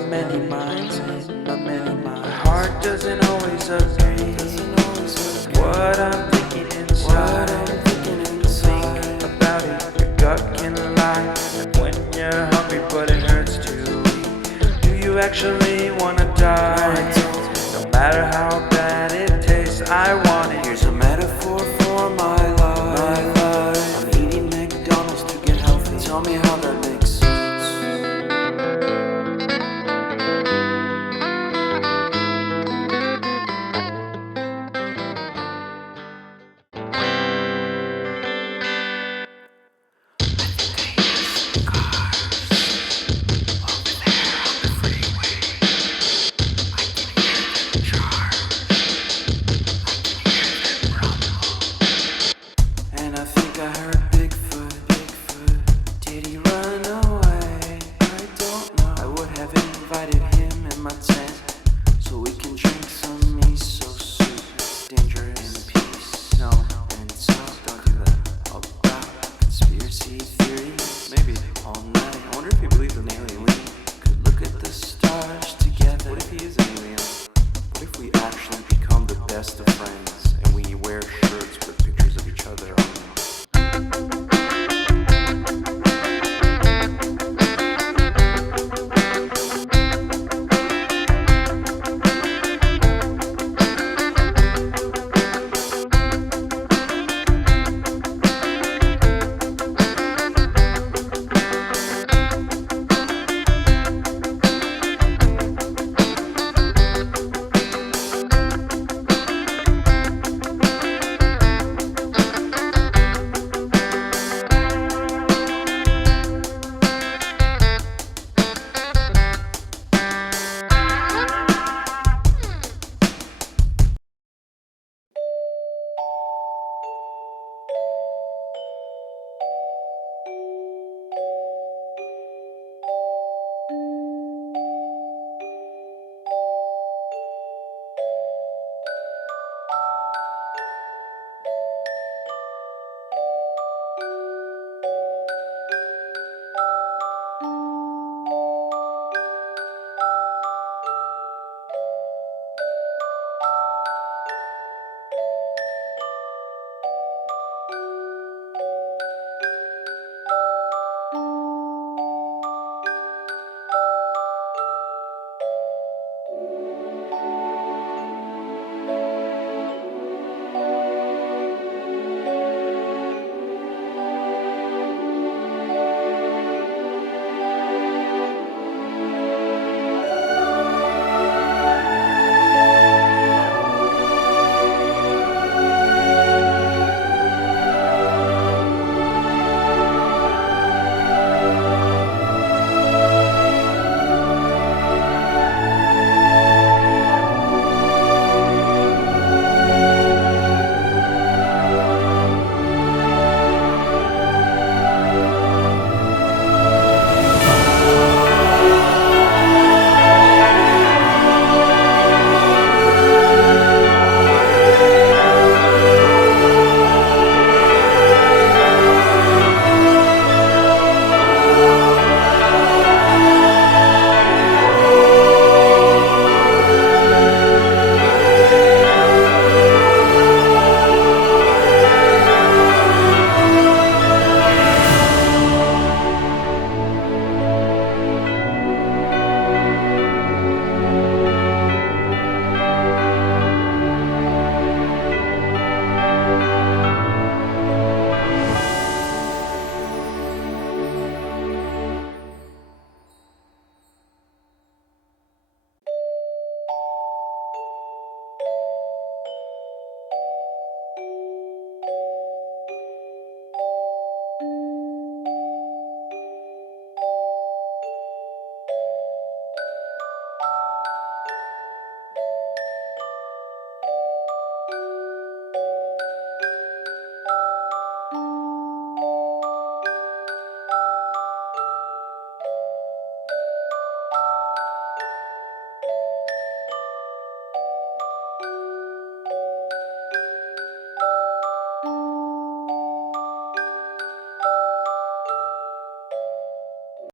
my many minds, my many minds. My heart doesn't always agree. What I'm thinking inside, think about it, your gut can lie. And when you're hungry but it hurts to eat, do you actually wanna die? No matter how bad it tastes, I want it. Here's a metaphor for my life. I'm eating McDonald's to get healthy. Tell me how that makes sense. And I think I heard Bigfoot. Did he run away? I don't know. I would have invited him in my tent so we can drink some miso soup. It's dangerous. In peace. No. And talk. Don't do that. About conspiracy theories. Maybe all night. I wonder if he believes in alien. We could look at the stars together. What if he is an alien? What if we actually